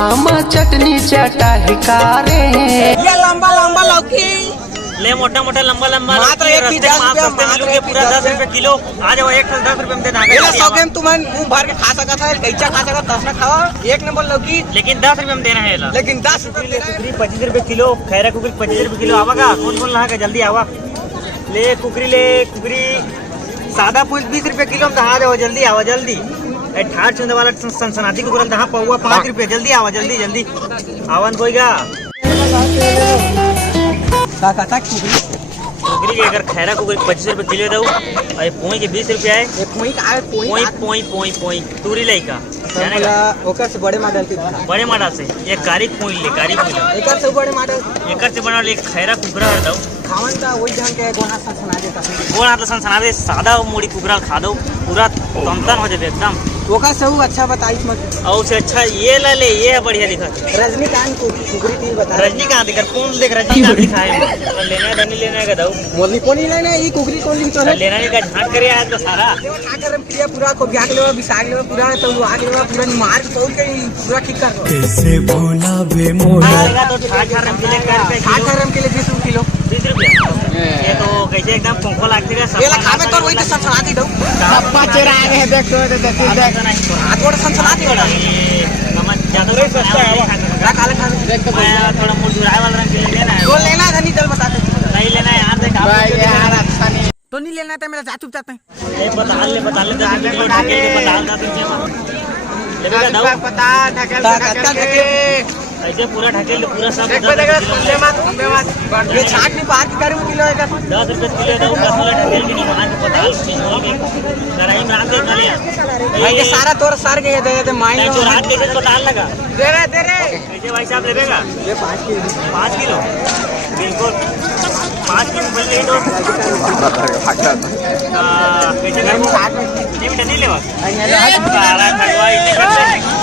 आमा चटनी चटाही कारे ये लंबा लंबा लौकी ले मोटा मोटा लंबा लंबा मात्र एक की 10 रुपया मिलोगे पूरा 10 रुपए किलो। आ जाओ एक 10 रुपए में दे ये सौ गेम तुम मुंह भर के खा सकता है, कैचा खा सकता 10 ना खाओ। एक नंबर लौकी लेकिन 10 रुपए में देना है ला। लेकिन 10 रुपये कुकरी 25 रुपए किलो, खैरा कुकरी 25 रुपए किलो आवा का। कौन कौन लहा का जल्दी आवा ले कुकरी सादा फूल 20 रुपए किलो में दहा जाओ जल्दी आवा जल्दी। ठाड़ चुंदा वाला सनसनाती कुकरल दहा पौवा 5 रुपए जल्दी आवा जल्दी जल्दी आवन कोईगा। कुकरी के अगर खैरा कुकरी 25 रुपए किलो दऊ और पोई के 20 रुपया है। पोई तूरी लाई का ओकर से बड़े मॉडल के बड़े मॉडल से एक कारी पोई ले कारी पोई एकर से बड़े मॉडल एकर से बना ले खैरा कुकरा दऊ खावन का वही ढंग के गोना सनसना देता गोना तो सनसना दे सादा मुड़ी कुकरा खा दो पूरा तमतन हो जाए एकदम। ओकर से अच्छा बताइस मत और उससे अच्छा ये ला ले ये है बढ़िया दिखा रजनीकांत कुकरी तीन बता रजनीकांत दिखा कौन देख रजनीकांत दिखाए लेना है नहीं लेना है दऊ मोली कोनी लेना ये कुकरी कोन ली तो लेना नहीं का झाट करे आज तो सारा आकर क्रिया पूरा को ब्याग लेवा बिसाग लेवा पूरा तो आग लेवा पूरा मार के तोड़ के पूरा ठीक कर दो। कैसे भूला बे मोरा लगा तो 60 60 के लिए 20 किलो 20 रुपया ये तो कैसे एकदम पंखो लागती है ये खावे तो वही तो सनसना दी दो डब्बा चेरा आगे है देख तो देख थोड़ा सनसना दी बड़ा नमक ज्यादा सस्ता है क्या काले खावे देख तो थोड़ा मुरझाए वाला रंग के लेना है वो लेना है नहीं चल बता दे नहीं लेना है यहाँ से भाई यार अच्छा नहीं तो नहीं लेना था मेरा जाचुप जाते हैं ले बता ले 10 किलो ढके बता लेगा दो पता ढकेल ऐसे पूरा ढके ले पूरा सब ये 60 नहीं 5 किलो किलो है 10 रुपए किलो दो 10 किलो ढकेल के नहीं बना के पता कढ़ाई में रख दे भाई ये सारा तोर सर के दे दे माइन जो रात के पता लगा दे रहे कैसे भाई साहब लेगा ये 5 किलो बिल्कुल 5 किलो पहले दो कैसे नहीं लेवा सारा खड़वा इतने